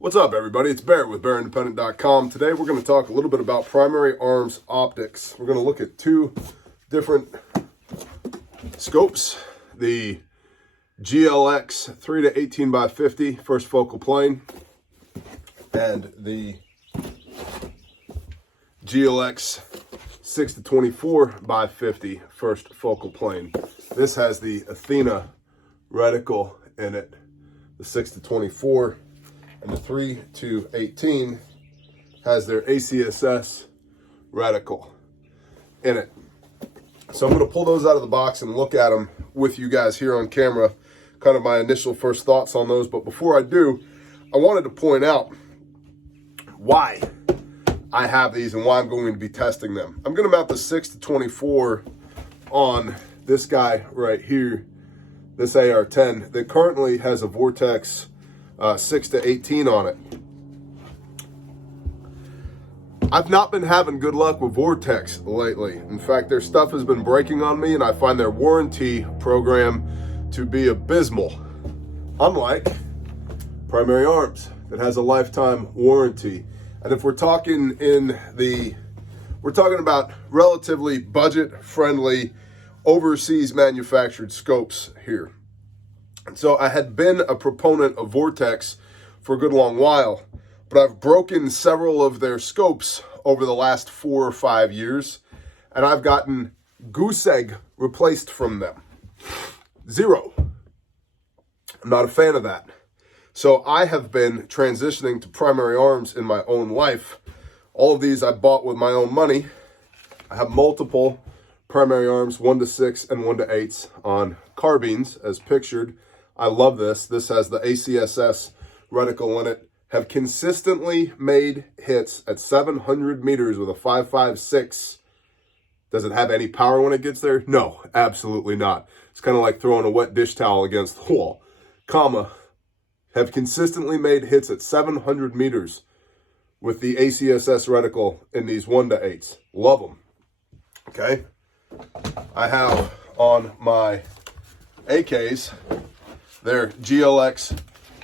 What's up, everybody? It's Barrett with BarrettIndependent.com. Today we're going to talk a little bit about primary arms optics. We're going to look at two different scopes. The GLX 3 to 18 by 50 first focal plane and the GLX 6 to 24 by 50 first focal plane. This has the Athena reticle in it, the 6 to 24. And the 3 to 18 has their ACSS reticle in it. So I'm going to pull those out of the box and look at them with you guys here on camera, kind of my initial first thoughts on those. But before I do, I wanted to point out why I have these and why I'm going to be testing them. I'm going to mount the 6 to 24 on this guy right here, this AR-10 that currently has a Vortex 6 to 18 on it. I've not been having good luck with Vortex lately. In fact, their stuff has been breaking on me, and I find their warranty program to be abysmal. Unlike Primary Arms, that has a lifetime warranty. And if we're talking about relatively budget-friendly, overseas manufactured scopes here. So I had been a proponent of Vortex for a good long while, but I've broken several of their scopes over the last 4 or 5 years, and I've gotten goose egg replaced from them. Zero. I'm not a fan of that. So I have been transitioning to Primary Arms in my own life. All of these I bought with my own money. I have multiple Primary Arms 1 to 6 and 1 to 8s on carbines as pictured. I love this. This has the ACSS reticle in it. Have consistently made hits at 700 meters with a 5.56. Does it have any power when it gets there? No, absolutely not. It's kind of like throwing a wet dish towel against the wall. Have consistently made hits at 700 meters with the ACSS reticle in these 1 to 8s. Love them. Okay. I have on my AKs their GLX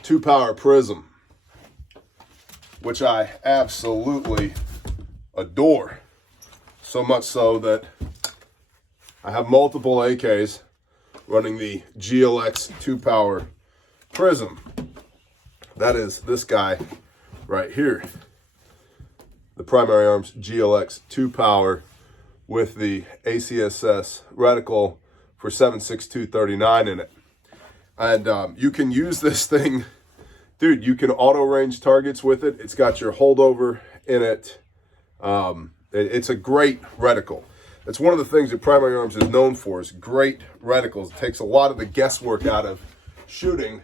2-power prism, which I absolutely adore. So much so that I have multiple AKs running the GLX 2-power prism. That is this guy right here. The Primary Arms GLX 2-power with the ACSS reticle for 7.6239 in it. And you can use this thing, dude, you can auto range targets with it. It's got your holdover in it. It's a great reticle. It's one of the things that Primary Arms is known for, is great reticles. It takes a lot of the guesswork out of shooting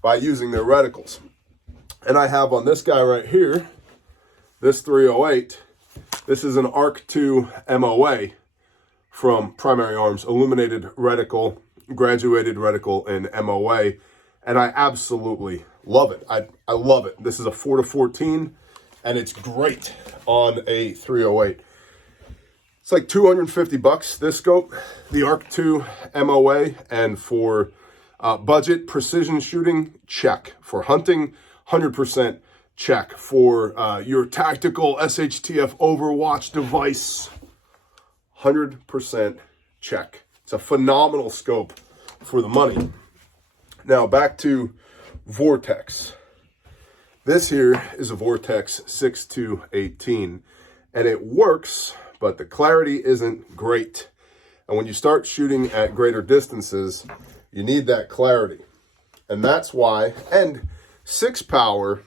by using their reticles. And I have on this guy right here, this 308, this is an Arc 2 MOA from Primary Arms, illuminated reticle, graduated reticle in MOA, and I absolutely love it. I love it. This is a 4 to 14, and it's great on a 308. It's like $250 this scope, the Arc 2 MOA, and for budget precision shooting, check. For hunting, 100% check. For your tactical SHTF Overwatch device, 100% check. It's a phenomenal scope for the money. Now back to Vortex. This here is a Vortex 6 to 18, and it works, but the clarity isn't great. And when you start shooting at greater distances, you need that clarity. And that's why, and 6 power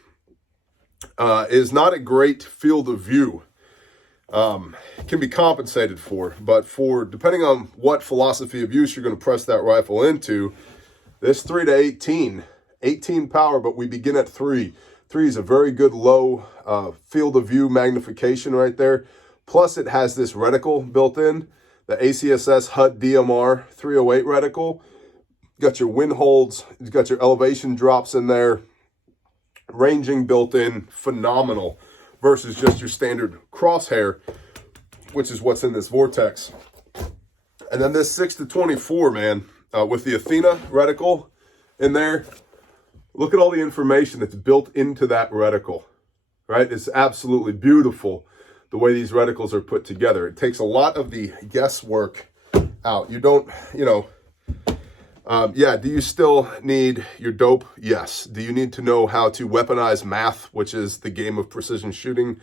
is not a great field of view. Can be compensated for, but depending on what philosophy of use you're going to press that rifle into, this 3 to 18 power, but we begin at 3. 3 is a very good low field of view magnification right there. Plus it has this reticle built in, the ACSS HUD DMR 308 reticle. Got your wind holds, it's got your elevation drops in there, ranging built in, phenomenal, versus just your standard crosshair, which is what's in this Vortex. And then this 6 to 24, man, with the Athena reticle in there, Look at all the information that's built into that reticle, right? It's absolutely beautiful the way these reticles are put together. It takes a lot of the guesswork out. You don't, yeah, do you still need your dope? Yes. Do you need to know how to weaponize math, which is the game of precision shooting?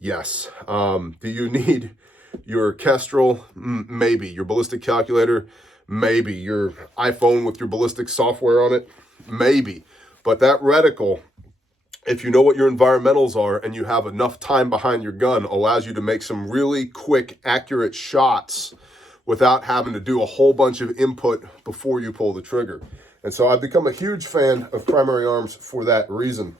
Yes. Do you need your Kestrel? Maybe. Your ballistic calculator? Maybe. Your iPhone with your ballistic software on it? Maybe. But that reticle, if you know what your environmentals are and you have enough time behind your gun, allows you to make some really quick, accurate shots without having to do a whole bunch of input before you pull the trigger. And so I've become a huge fan of Primary Arms for that reason.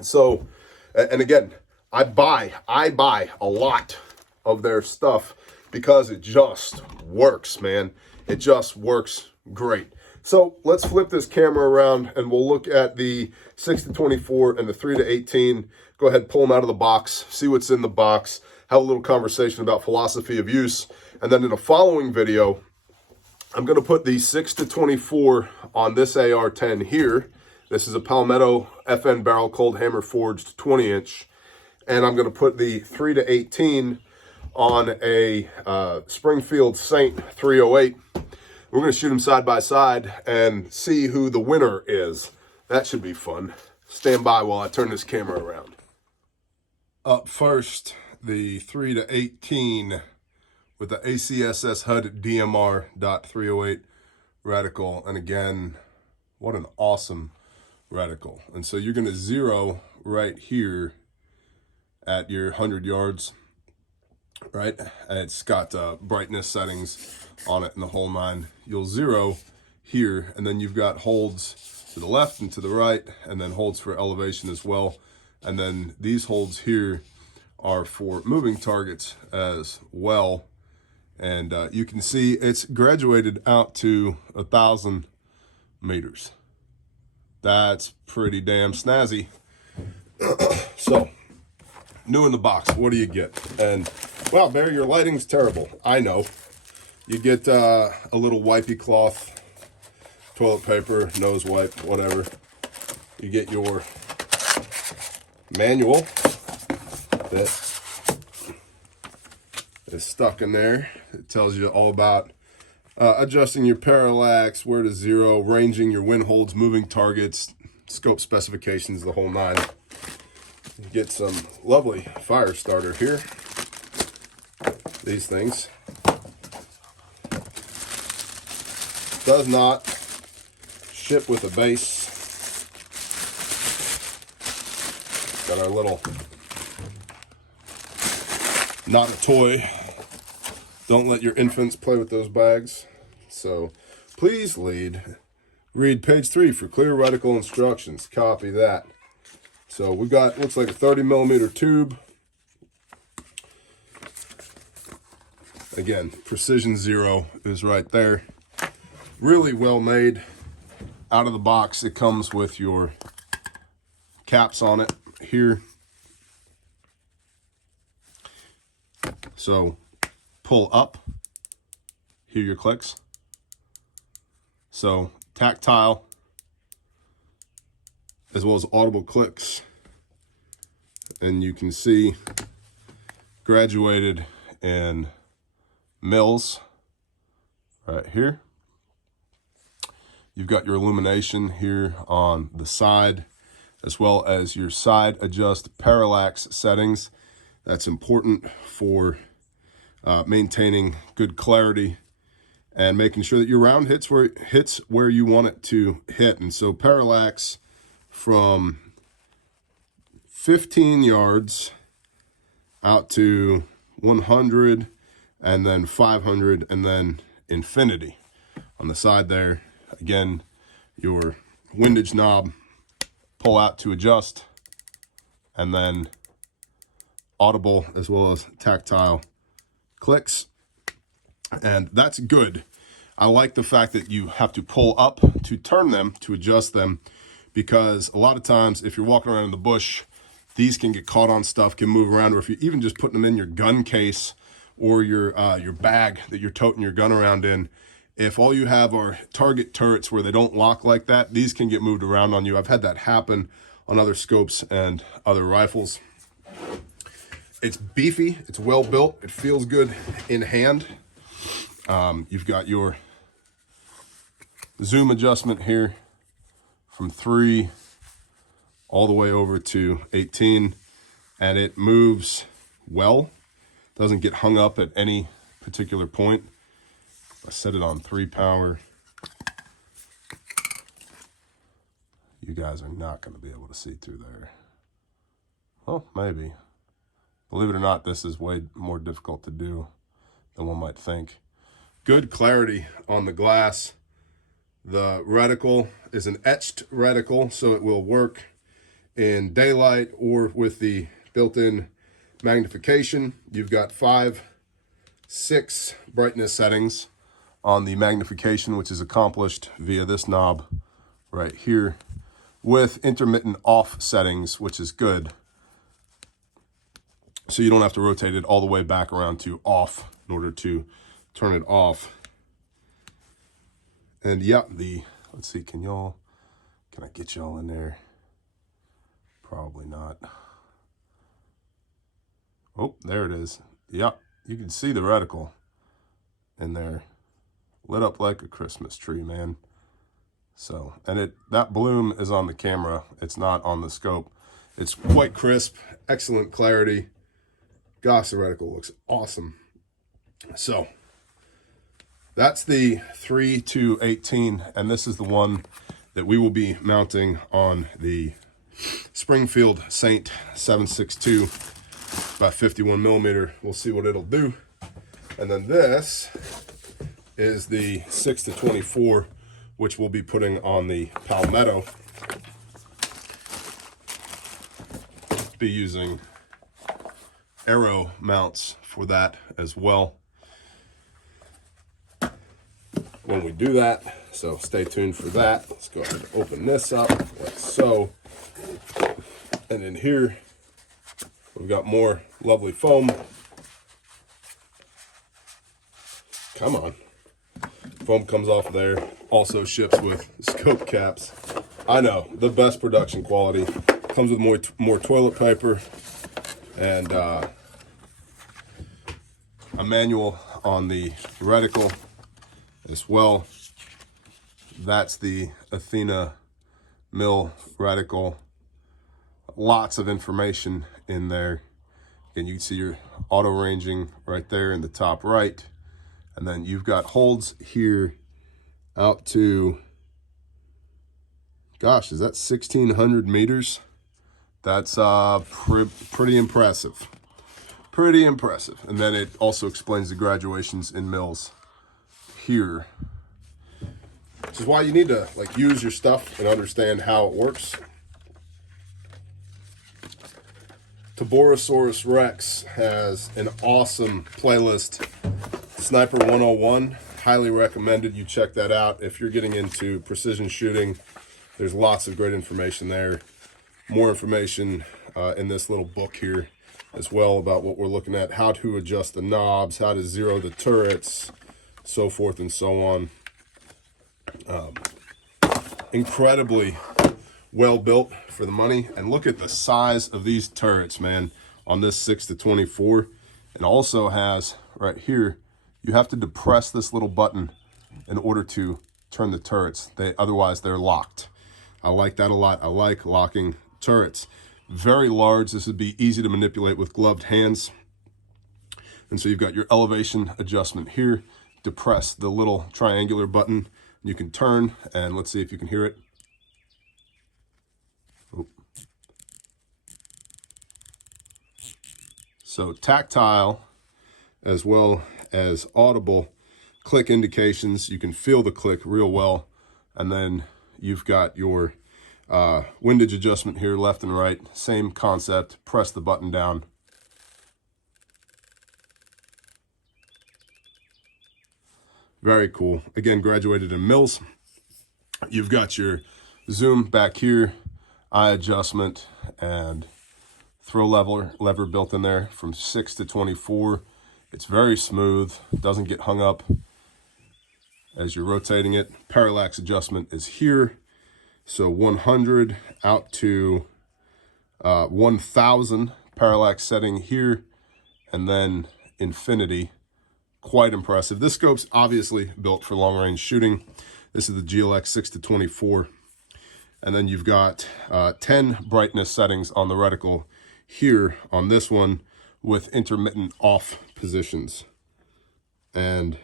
So, and again, I buy a lot of their stuff because it just works, man. It just works great. So let's flip this camera around and we'll look at the 6-24 and the 3-18. Go ahead, pull them out of the box, see what's in the box, have a little conversation about philosophy of use. And then in a following video, I'm going to put the 6-24 on this AR-10 here. This is a Palmetto FN barrel cold hammer forged 20-inch. And I'm going to put the 3-18 on a Springfield Saint 308. We're going to shoot them side by side and see who the winner is. That should be fun. Stand by while I turn this camera around. Up first, the 3-18 with the ACSS HUD DMR .308 reticle. And again, what an awesome reticle. And so you're going to zero right here at your 100 yards, right? And it's got brightness settings on it and the whole nine. You'll zero here, and then you've got holds to the left and to the right, and then holds for elevation as well. And then these holds here are for moving targets as well. And you can see it's graduated out to 1,000 meters. That's pretty damn snazzy. So, new in the box, what do you get? And, well, Barry, your lighting's terrible. I know. You get a little wipey cloth, toilet paper, nose wipe, whatever. You get your manual that is stuck in there. It tells you all about adjusting your parallax, where to zero, ranging your wind holds, moving targets, scope specifications, the whole nine. You get some lovely fire starter here. These things. Does not ship with a base. Got our little, not a toy. Don't let your infants play with those bags. So please read page 3 for clear reticle instructions. Copy that. So we've got, looks like a 30mm tube. Again, precision zero is right there. Really well made. Out of the box, it comes with your caps on it here. So pull up, hear your clicks. So tactile as well as audible clicks. And you can see graduated in mils right here. You've got your illumination here on the side, as well as your side adjust parallax settings. That's important for maintaining good clarity and making sure that your round hits where you want it to hit. And so parallax from 15 yards out to 100, and then 500, and then infinity on the side there. Again, your windage knob, pull out to adjust, and then audible as well as tactile clicks. And that's good. I like the fact that you have to pull up to turn them, to adjust them, because a lot of times if you're walking around in the bush, these can get caught on stuff, can move around, or if you're even just putting them in your gun case or your bag that you're toting your gun around in, If all you have are target turrets where they don't lock like that, these can get moved around on you. I've had that happen on other scopes and other rifles. It's beefy, it's well built, it feels good in hand. You've got your zoom adjustment here from 3 all the way over to 18, and it moves well. Doesn't get hung up at any particular point. I set it on 3 power. You guys are not going to be able to see through there. Well, maybe. Believe it or not, this is way more difficult to do than one might think. Good clarity on the glass. The reticle is an etched reticle, so it will work in daylight or with the built-in magnification. You've got 5, 6 brightness settings on the magnification, which is accomplished via this knob right here, with intermittent off settings, which is good. So you don't have to rotate it all the way back around to off in order to turn it off. And yep, let's see, can I get y'all in there? Probably not. Oh, there it is. Yep, you can see the reticle in there, lit up like a Christmas tree, man. So, and that bloom is on the camera. It's not on the scope. It's quite crisp, excellent clarity. Gosh, the reticle looks awesome. So, that's the 3-18, and this is the one that we will be mounting on the Springfield Saint 7.62 by 51 millimeter. We'll see what it'll do. And then this is the 6-24, which we'll be putting on the Palmetto. Be using arrow mounts for that as well when we do that, so stay tuned for that. Let's go ahead and open this up like so, and in here we've got more lovely foam. Come on, foam comes off there. Also ships with scope caps. I know, the best production quality. Comes with more toilet paper and a manual on the reticle as well. That's the Athena mill reticle. Lots of information in there. And you can see your auto ranging right there in the top right. And then you've got holds here out to, gosh, is that 1,600 meters? That's pretty impressive. Pretty impressive. And then it also explains the graduations in mills here. This is why you need to use your stuff and understand how it works. Taborosaurus Rex has an awesome playlist, Sniper 101. Highly recommended you check that out if you're getting into precision shooting. There's lots of great information there. More information in this little book here as well about what we're looking at, how to adjust the knobs, how to zero the turrets, so forth and so on. Incredibly well built for the money. And look at the size of these turrets, man, on this 6-24. It also has right here, you have to depress this little button in order to turn the turrets. Otherwise they're locked. I like that a lot. I like locking turrets. Very large. This would be easy to manipulate with gloved hands. And so you've got your elevation adjustment here. Depress the little triangular button. You can turn, and let's see if you can hear it. Oh. So tactile as well as audible click indications. You can feel the click real well. And then you've got your windage adjustment here, left and right. Same concept. Press the button down. Very cool. Again, graduated in mils. You've got your zoom back here, eye adjustment, and throw lever built in there from 6-24. It's very smooth, doesn't get hung up as you're rotating it. Parallax adjustment is here. So 100 out to 1000 parallax setting here, and then infinity. Quite impressive. This scope's obviously built for long range shooting. This is the GLX 6-24. And then you've got 10 brightness settings on the reticle here on this one with intermittent off positions. And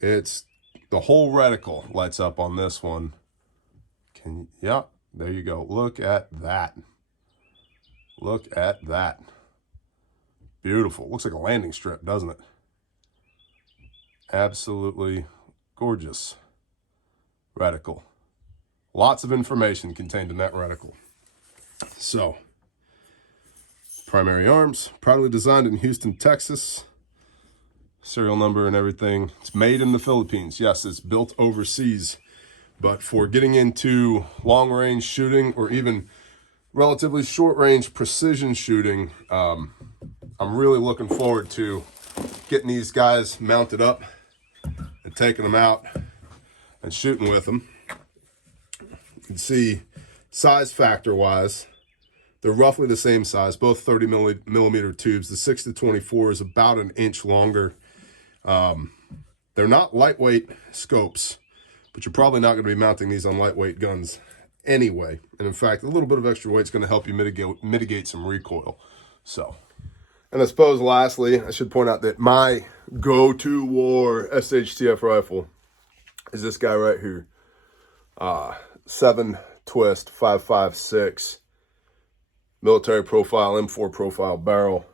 it's the whole reticle lights up on this one. Yeah, there you go. Look at that. Look at that. Beautiful. Looks like a landing strip, doesn't it? Absolutely gorgeous reticle. Lots of information contained in that reticle. So, primary arms, proudly designed in Houston, Texas. Serial number and everything. It's made in the Philippines. Yes, it's built overseas. But for getting into long range shooting or even relatively short range precision shooting, I'm really looking forward to getting these guys mounted up and taking them out and shooting with them. You can see size factor wise, they're roughly the same size, both 30 millimeter tubes. The 6-24 is about an inch longer. They're not lightweight scopes, but you're probably not going to be mounting these on lightweight guns anyway. And in fact, a little bit of extra weight is going to help you mitigate some recoil. So, and I suppose lastly, I should point out that my go-to war SHTF rifle is this guy right here. 7 twist 5.56 military profile M4 profile barrel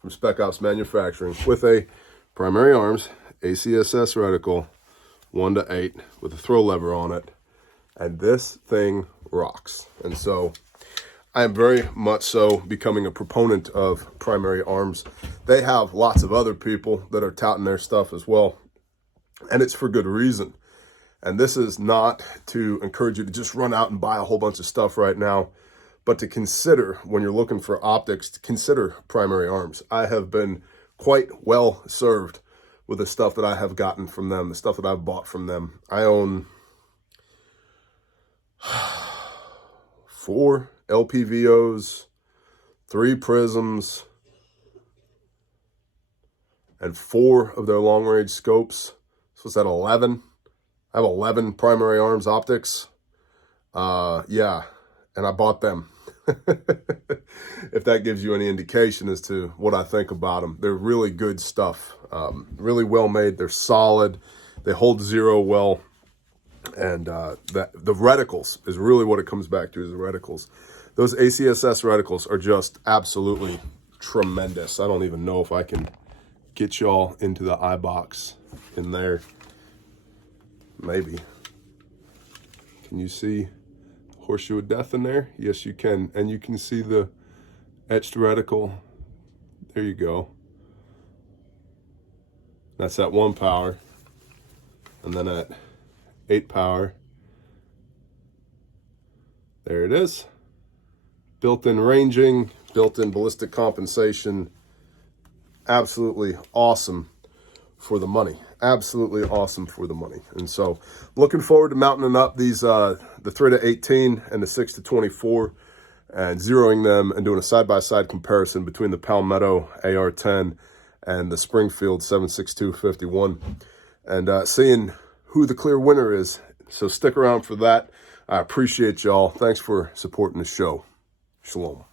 from Spec Ops Manufacturing with a primary arms ACSS reticle 1-8 with a throw lever on it, and this thing rocks. And so I am very much so becoming a proponent of primary arms. They have lots of other people that are touting their stuff as well, and it's for good reason. And this is not to encourage you to just run out and buy a whole bunch of stuff right now, but to consider, when you're looking for optics, to consider primary arms. I have been quite well served with the stuff that I have gotten from them, the stuff that I've bought from them. I own 4 LPVOs, 3 prisms, and 4 of their long-range scopes. So it's at 11. I have 11 primary arms optics. Yeah, and I bought them. If that gives you any indication as to what I think about them. They're really good stuff. Really well made. They're solid. They hold zero well. And the reticles is really what it comes back to, is the reticles. Those ACSS reticles are just absolutely tremendous. I don't even know if I can get y'all into the eye box in there. Maybe. Can you see horseshoe of death in there? Yes, you can. And you can see the etched reticle. There you go. That's at 1 power. And then at 8 power. There it is. Built-in ranging, built-in ballistic compensation. Absolutely awesome for the money. Absolutely awesome for the money. And so looking forward to mounting up these the 3-18 and the 6-24 and zeroing them and doing a side-by-side comparison between the Palmetto AR-10 and the Springfield 7.6251 and seeing who the clear winner is. So stick around for that. I appreciate y'all. Thanks for supporting the show. Shalom.